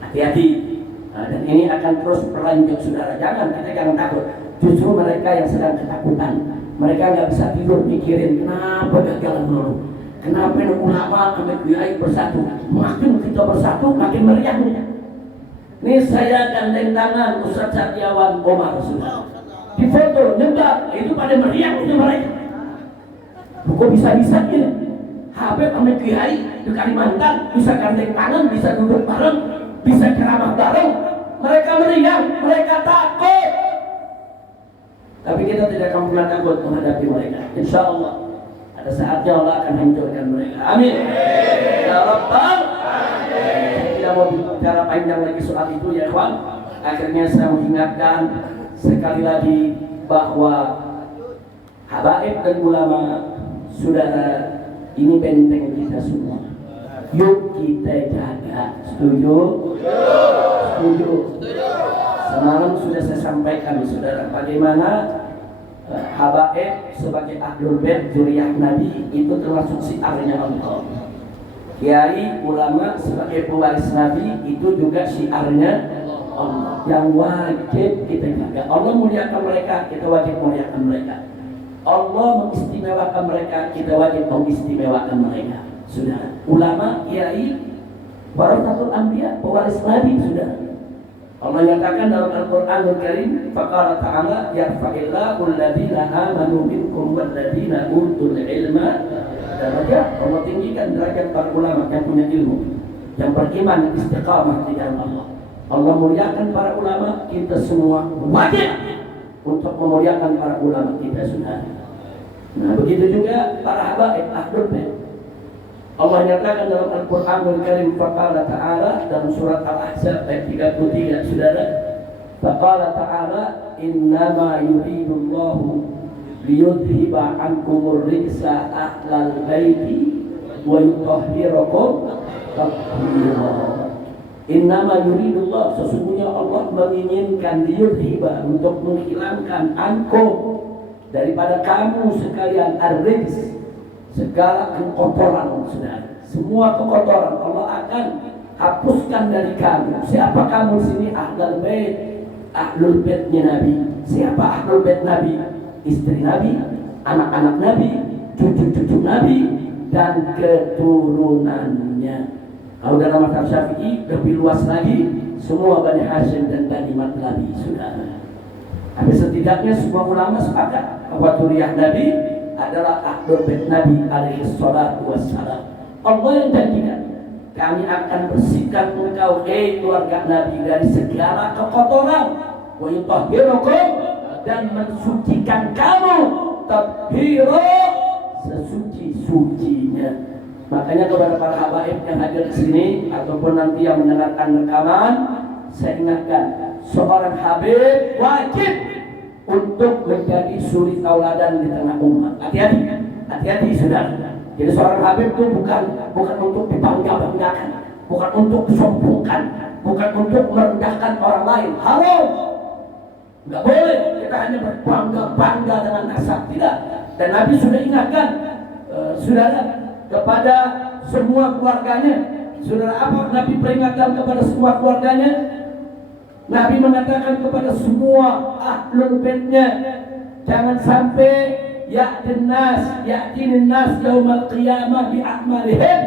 Hati-hati. Nah, dan ini akan terus berlanjut, saudara. Kita jangan takut. Justru mereka yang sedang ketakutan. Mereka nggak bisa tidur mikirin kenapa gagal melulu. Kenapa ulama sampai kiai bersatu? Makin kita bersatu, makin meriah. Ini saya gandeng tangan Ustaz Satyawan Omar, saudara. Di foto, nyebar, itu pada meriah itu mereka. Kok bisa-bisa ini? Habib sama kiai di Kalimantan bisa gandeng tangan, bisa duduk bareng, bisa ceramah bareng. Mereka meriang, mereka takut. Tapi kita tidak akan pernah takut menghadapi mereka. Insya Allah ada saatnya Allah akan hancurkan mereka. Amin. Ya Rabbal. Saya tidak mau bicara panjang lagi soal itu, ya kawan. Akhirnya saya mengingatkan sekali lagi bahwa habaib dan ulama, saudara, ini benteng kita semua. Yuk kita jaga. Setuju? Setuju. Semalam sudah saya sampaikan, saudara, bagaimana Habaib sebagai ahlul bait zuriyah Nabi itu termasuk syiarnya Allah. Kiai ulama sebagai pewaris Nabi itu juga syiarnya Allah yang wajib kita jaga. Allah muliakan mereka, kita wajib muliakan mereka. Allah mengistimewakan mereka, kita wajib mengistimewakan mereka. Sudah, ulama, kiai, warasatul anbiya, pewaris Nabi, sudah. Allah nyatakan dalam Al-Qur'anul Karim, faqala ta'ala yarfa'illahu alladhina amanu minkum walladhina utul ilma darajat. Allah tinggikan derajat para ulama yang punya ilmu, yang beriman, istiqamah di jalan Allah. Allah muliakan para ulama, kita semua wajib untuk memuliakan para ulama kita sudah. Nah, begitu juga para habaib ahlul bait. Allah nyatakan dalam Al-Qur'anul Karim, faqala ta'ala dalam surat Al-Ahzab ayat 33, saudara. Faqala ta'ala innama yuridullahu liyudhiba ankumur rijsa ahlal baiti wa yutahhirakum tathhira. Innama yuridullah, sesungguhnya Allah menginginkan liyudhiba, untuk menghilangkan ankum, daripada kamu sekalian, ar-rijs, segala kekotoran. Sudah, semua kekotoran Allah akan hapuskan dari kamu. Siapa kamu sini? Ahlul bait, ahlul baitnya Nabi. Siapa ahlul bait Nabi? Istri Nabi, anak-anak Nabi, cucu-cucu Nabi, dan keturunannya. Kalau dalam mazhab Syafi'i lebih luas lagi, semua Bani Hashim dan Bani Matlabi. Sudah. Tapi setidaknya semua ulama sepakat bahwa zuriyah Nabi adalah ahlul bait Nabi alaihi salatu wassalam. Allah yang janjikan, kami akan bersihkan engkau, keluarga Nabi, dari segala kekotoran, wa yutahhirukum, dan mensucikan kamu, tathhira, sesuci-sucinya. Makanya kepada para habaib yang hadir di sini ataupun nanti yang mendengarkan rekaman, saya ingatkan, seorang habib wajib untuk menjadi suri tauladan di tengah umat. Hati-hati, hati-hati saudara. Jadi seorang habib itu bukan untuk dibangga-banggakan, bukan untuk disombongkan, bukan untuk merendahkan orang lain. Haram. Enggak boleh kita hanya berbangga-bangga dengan nasab, tidak. Dan Nabi sudah ingatkan, saudara, kepada semua keluarganya. Saudara, apa Nabi peringatkan kepada semua keluarganya? Nabi mengatakan kepada semua ahlul baitnya, jangan sampai ya'tin nas yaumal qiyamah bi a'malihim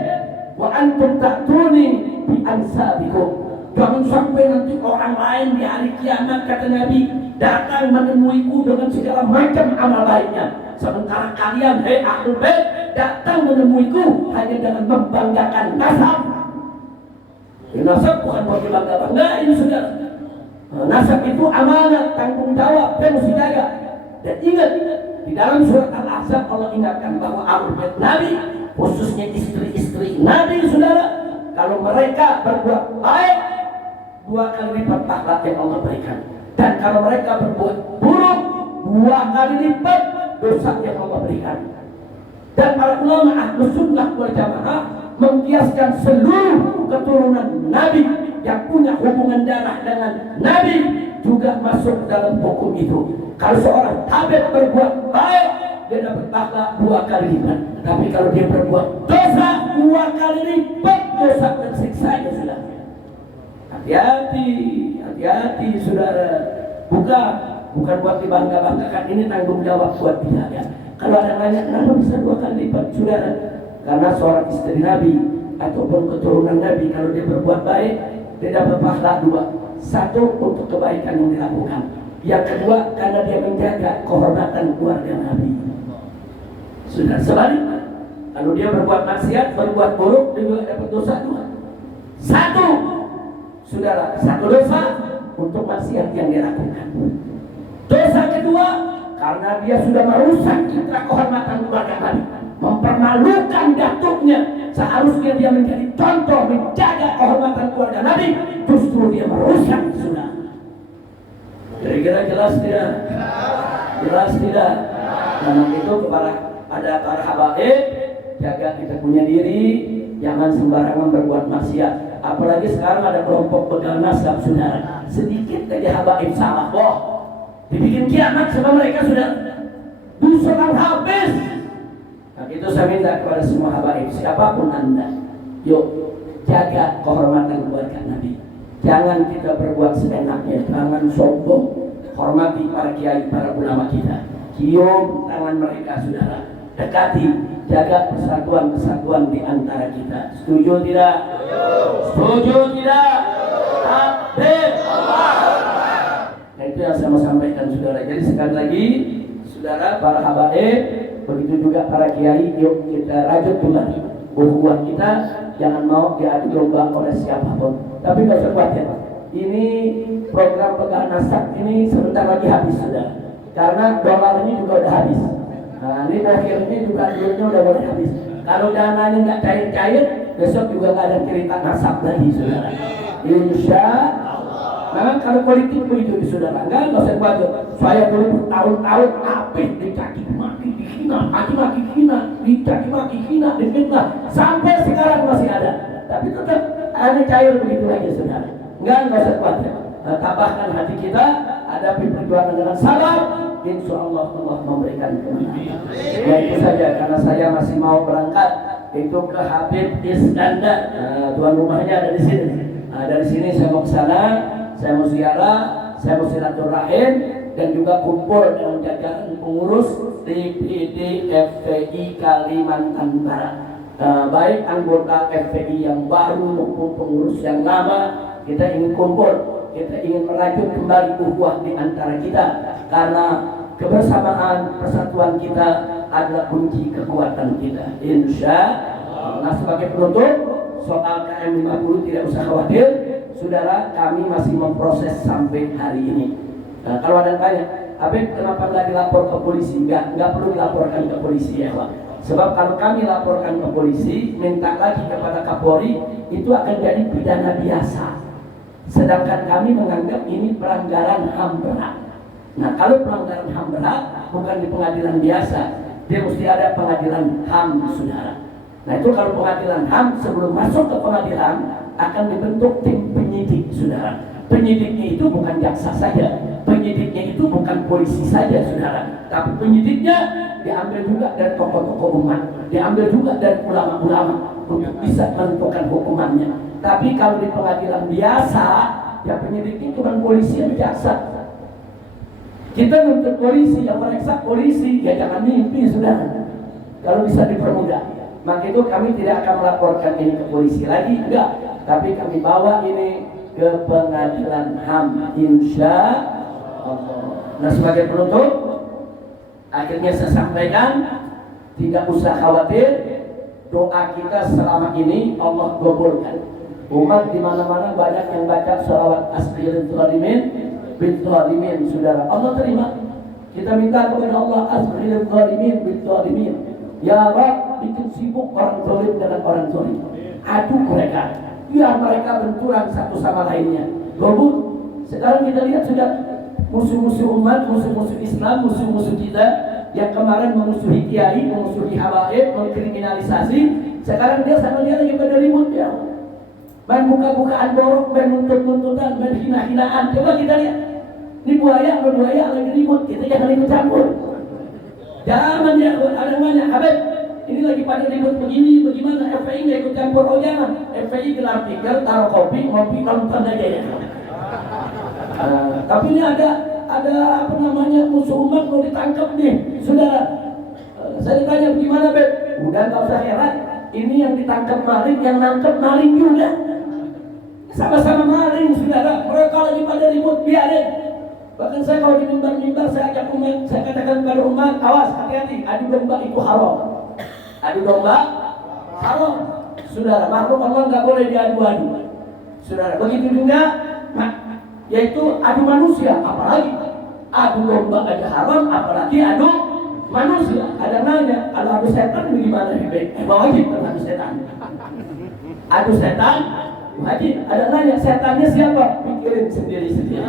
wa antum ta'tuni bi ansabikum. Jangan sampai nanti orang lain di hari kiamat, kata Nabi, datang menemuiku dengan segala macam amal baiknya, sementara kalian, hei ahlul bait, datang menemuiku hanya dengan membanggakan nasab. Nasab bukan buat dibangga-banggain, saudara. Nasab itu amanat, tanggung jawab, dan mesti jaga. Dan ingat, di dalam surat Al-Ahzab Allah ingatkan bahwa ahlul bait Nabi, khususnya istri-istri Nabi, saudara, kalau mereka berbuat baik, 2 kali lipat pahala yang Allah berikan. Dan kalau mereka berbuat buruk, 2 kali lipat dosa yang Allah berikan. Dan para ulama Ahlus Sunnah wal Jamaah mengkiaskan seluruh keturunan Nabi yang punya hubungan darah dengan Nabi juga masuk dalam hukum itu. Kalau seorang habib berbuat baik, dia dapat pahala 2 kali lipat. Tapi kalau dia berbuat dosa, 2 kali lipat dosa dan siksanya, sudah. Hati-hati, hati-hati, saudara. Bukan buat dibangga-banggakan, ini tanggung jawab buat dia, ya. Kalau ada nanya, kenapa bisa 2 kali lipat, saudara? Karena seorang istri Nabi ataupun keturunan Nabi, kalau dia berbuat baik, dia dapat pahala 2. 1 untuk kebaikan yang dilakukan. Yang kedua, karena dia menjaga kehormatan keluarga Nabi. Sudah, sebaliknya, kalau dia berbuat maksiat, berbuat buruk, dia juga dapat dosa 2. 1, saudara, 1 dosa untuk maksiat yang dia lakukan. Dosa kedua, karena dia sudah merusak citra kehormatan keluarga Nabi, mempermalukan datuknya. Seharusnya dia menjadi contoh menjaga kehormatan keluarga Nabi, justru dia merusak, sudah. Kira-kira jelas tidak? Jelas tidak? Karena itu kepada para habaib, jaga kita punya diri, jangan sembarangan berbuat maksiat. Apalagi sekarang ada kelompok begal nasab, saudara. Sedikit saja habaib salah, dibikin kiamat sama mereka, sudah. diserang habis. Nah, itu saya minta kepada semua habaib, siapapun Anda, yuk jaga kehormatan keluarga Nabi. Jangan kita berbuat seenaknya, jangan sombong. Hormati para kiai, para ulama kita. Cium tangan mereka, saudara. Dekati, jaga persatuan-kesatuan di antara kita. Setuju tidak? Setuju tidak? Takbir. Nah, itu yang saya mau sampaikan, saudara. Jadi sekali lagi, saudara, para habaib, begitu juga para kiai, yuk kita rajut kembali ukhuwah kita. Jangan mau diadu domba oleh siapapun. Tapi nggak usah khawatir. Ini program pegang nasab ini sebentar lagi habis, saudara. Karena dolar ini juga udah habis. Nah, ini akhirnya juga duitnya udah mulai habis. Kalau dananya nggak cair-cair, besok juga nggak ada cerita nasab lagi, saudara. Insya Allah. Memang kalau politik begitu, saudara. Nggak usah khawatir. Saya dulu bertahun-tahun habis dicaci maki, dihina, maki hina, dicaci maki hina, difitnah. Sampai sekarang masih ada. Tapi tetap ada cair begitu aja, saudara. Nggak usah khawatir. Tambahkan hati kita, hadapi perjuangan dengan sabar. Insya Allah Allah memberikan kemenangan. Ya itu saja, karena saya masih mau berangkat itu ke Habib Iskandar. Tuan rumahnya ada di sini. Dari sini saya mau ke sana, saya mau ziarah, saya mau silaturahim dan juga kumpul dengan jajaran pengurus DPD FPI Kalimantan Barat. Baik anggota FPI yang baru maupun pengurus yang lama, kita ingin kumpul. Kita ingin merajut kembali ukhuwah di antara kita, karena kebersamaan persatuan kita adalah kunci kekuatan kita. Insya Allah. Nah, sebagai penutup soal KM 50 tidak usah khawatir, saudara, kami masih memproses sampai hari ini. Nah, kalau ada yang tanya, Habib kenapa nggak dilapor ke polisi? Nggak perlu dilaporkan ke polisi ya Pak. Sebab kalau kami laporkan ke polisi, minta lagi kepada Kapolri, itu akan jadi pidana biasa. Sedangkan kami menganggap ini pelanggaran HAM berat. Nah, kalau pelanggaran HAM berat bukan di pengadilan biasa, dia mesti ada pengadilan HAM, saudara. Nah, itu kalau pengadilan HAM sebelum masuk ke pengadilan akan dibentuk tim penyidik, saudara. Penyidiknya itu bukan jaksa saja, penyidiknya itu bukan polisi saja, saudara. Tapi penyidiknya diambil juga dari tokoh-tokoh umat, diambil juga dari ulama-ulama untuk bisa menentukan hukumannya. Tapi kalau di pengadilan biasa, ya penyidiknya cuma polisi dan jaksa. Kita nuntut polisi, yang meriksa polisi, ya jangan mimpi, saudara. Kalau bisa dipermudah, maka itu kami tidak akan melaporkan ini ke polisi lagi, enggak. Tapi kami bawa ini ke pengadilan HAM, insya Allah. Nah, sebagai penutup, akhirnya saya sampaikan, tidak usah khawatir, doa kita selama ini Allah kabulkan. Umat di mana-mana banyak yang baca sholawat asbirul zalimin bil zalimin, saudara. Allah terima. Kita minta kepada Allah asbirul zalimin bil zalimin. Ya Rabb, bikin sibuk orang zalim dengan orang zalim. Adu mereka. Biar mereka benturan satu sama lainnya. Gobut. Sekarang kita lihat sudah musuh-musuh umat, musuh-musuh Islam, musuh-musuh kita yang kemarin memusuhi kiai, memusuhi habaib, mengkriminalisasi. Sekarang dia sama dia lagi pada ribut ya. Main buka-bukaan borok, main nuntut-nuntutan, main hina-hinaan. Coba kita lihat. Ini buaya lagi ribut, kita jangan ikut campur. Jangan ya, ada banyak Habib. Ini lagi pada ribut begini, bagaimana FPI nggak ikut campur? Oh jangan. FPI gelar tikar, taruh kopi, ngopi, nonton aja ya. Tapi ini ada apa namanya, musuh umat mau ditangkap nih, saudara. Saya ditanya bagaimana, Beb? Udah nggak usah heran. Ini yang ditangkap maling, yang nangkep maling juga. Sama-sama maling, saudara. Mereka lagi pada ribut, biarin. Bahkan saya kalau di mimbar-mimbar saya ajak umat, saya katakan kepada umat, awas, hati-hati, adu domba itu haram. Adu domba haram, saudara. Makhluk Allah nggak boleh diadu-adu, saudara. Begitu juga, yaitu adu manusia, apalagi adu domba aja haram, apalagi adu manusia. Ada nanya, kalau adu setan bagaimana? Wajib adu setan. Adu setan wajib. Ada nanya, setannya siapa? Pikirin sendiri-sendiri.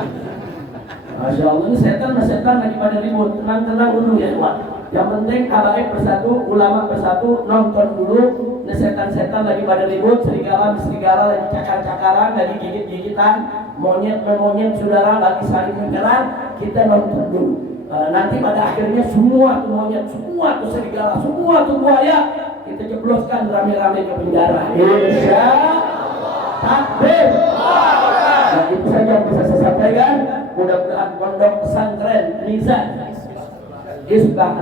Masya Allah, ini setan lagi pada ribut. Tenang-tenang dulu ya Pak. Yang penting habaib bersatu, ulama bersatu, nonton dulu. Ini setan-setan lagi pada ribut, serigala lagi cakar-cakaran, lagi gigit-gigitan, monyet-monyet saudara lagi saling menyerang. Kita nonton dulu. nanti pada akhirnya semua tuh monyet, semua tuh serigala, semua tuh buaya kita jebloskan rame-rame ke penjara. Insya takbir. Nah, itu saja yang bisa saya sampaikan. Mudah-mudahan pondok pesantren Mizan Hizbah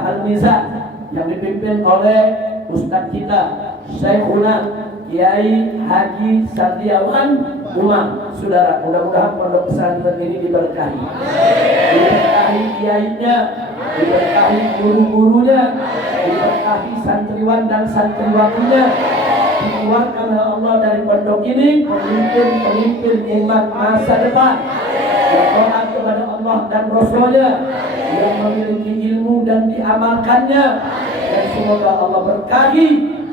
Al-Mizan yang dipimpin oleh Ustadz kita Syekhuna Kiai Haji Sardiawan Umar, saudara, mudah-mudahan pondok pesantren ini diberkahi, diberkahi kiainya, diberkahi guru-gurunya, diberkahi santriwan dan santriwatinya, dikeluarkan oleh Allah dari pondok ini pemimpin-pemimpin umat masa depan yang taat kepada Allah dan Rasulnya, yang memiliki ilmu dan diamalkannya, dan semoga Allah berkahi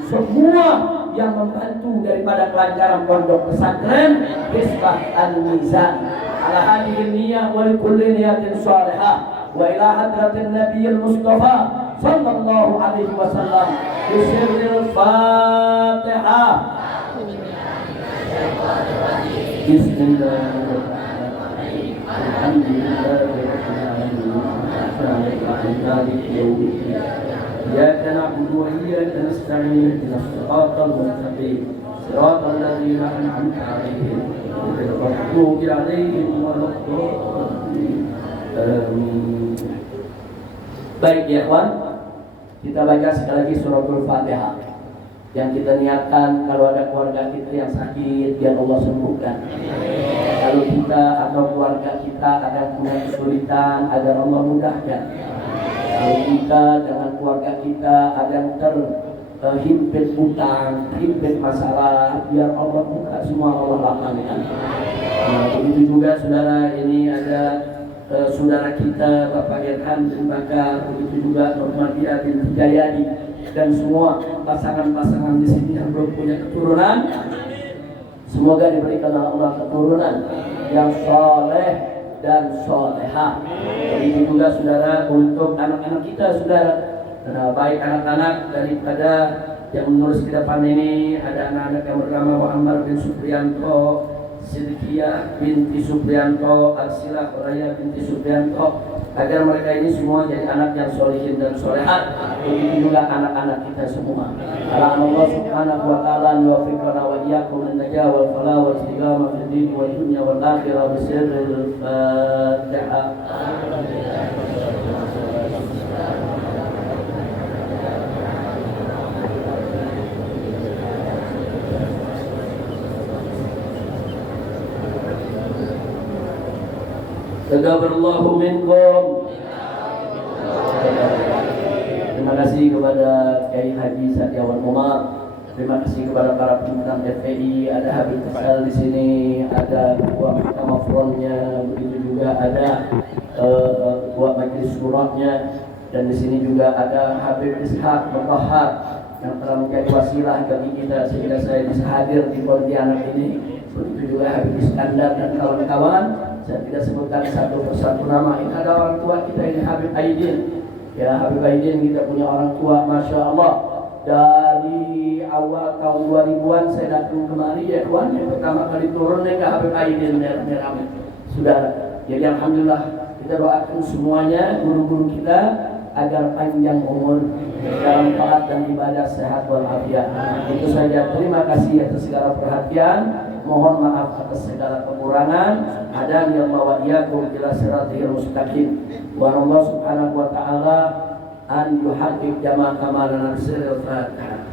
semua yang membantu daripada kelancaran pondok pesantren Hizbah Al-Mizan ala hadhihi niyyah wa likulli niyatin shalihah wa ila hadratin nabiyil mustafa sallallahu alaihi wasallam bisirril fatihah. Bismillahirrahmanirrahim. Alhamdulillahirabbil إياك نعبد وإياك نستعين اهدنا الصراط المستقيم صراط الذين أنعمت عليهم غير المغضوب عليهم ولا الضالين آمين. Baik ya kawan, kita baca sekali lagi suratul Fatihah. Yang kita niatkan kalau ada keluarga kita yang sakit, biar Allah sembuhkan. Kalau kita atau keluarga kita akan punya kesulitan, agar Allah mudahkan. Kalau kita dengan keluarga kita ada yang terhimpit utang, himpit masalah, biar Allah buka semua, Allah lapangkan. Nah, begitu juga saudara, ini ada saudara kita Bapak Irham bin Bakar, begitu juga Nurmadia bin Hidayadi, dan semua pasangan-pasangan di sini yang belum punya keturunan, semoga diberikan oleh Allah keturunan yang soleh dan solehah. Begitu juga saudara untuk anak-anak kita saudara, baik anak-anak daripada yang menulis di depan ini, ada anak-anak yang bernama Muhammad bin Supriyanto, Sidqiyah binti Supriyanto, Arsilah Raya binti Supriyanto, agar mereka ini semua jadi anak yang solehin dan solehat. Begitu juga anak-anak kita semua. Allah subhanahu wa ta'ala yuwaffiqana wa iyyakum lin najah wal falah wal istiqamah fid din wal dunya wal akhirah bi sirril Fatihah. Taqabbalallahu minkum. Terima kasih kepada Kiai Haji Sardiawan Umar. Terima kasih kepada para pimpinan FPI, ada Habib Faisal di sini, ada Ketua Mahkamah Frontnya, begitu juga ada Ketua Majelis Syurahnya, dan di sini juga ada Habib Ishaq Mutahhar yang telah menjadi wasilah bagi kita sehingga saya bisa hadir di Pontianak ini. Begitu juga Habib Iskandar dan kawan-kawan. Saya tidak sebutkan satu persatu nama. Ini ada orang tua kita ini, Habib Aidin. Ya, Habib Aidin kita punya orang tua, Masya Allah. Dari awal tahun 2000-an saya datang kemari ya kawan, yang pertama kali turun ke Habib Aidin merah-merah. Saudara, jadi Alhamdulillah kita doakan semuanya, guru-guru kita agar panjang umur dalam taat dan ibadah, sehat walafiat. Itu saja, terima kasih atas segala perhatian. Mohon maaf atas segala kekurangan. Hadani Allah wa iyyakum ila siratal mustaqim. Wa Allah subhanahu wa ta'ala an yuhaqqiq jama'a kamalana sirril Fatihah.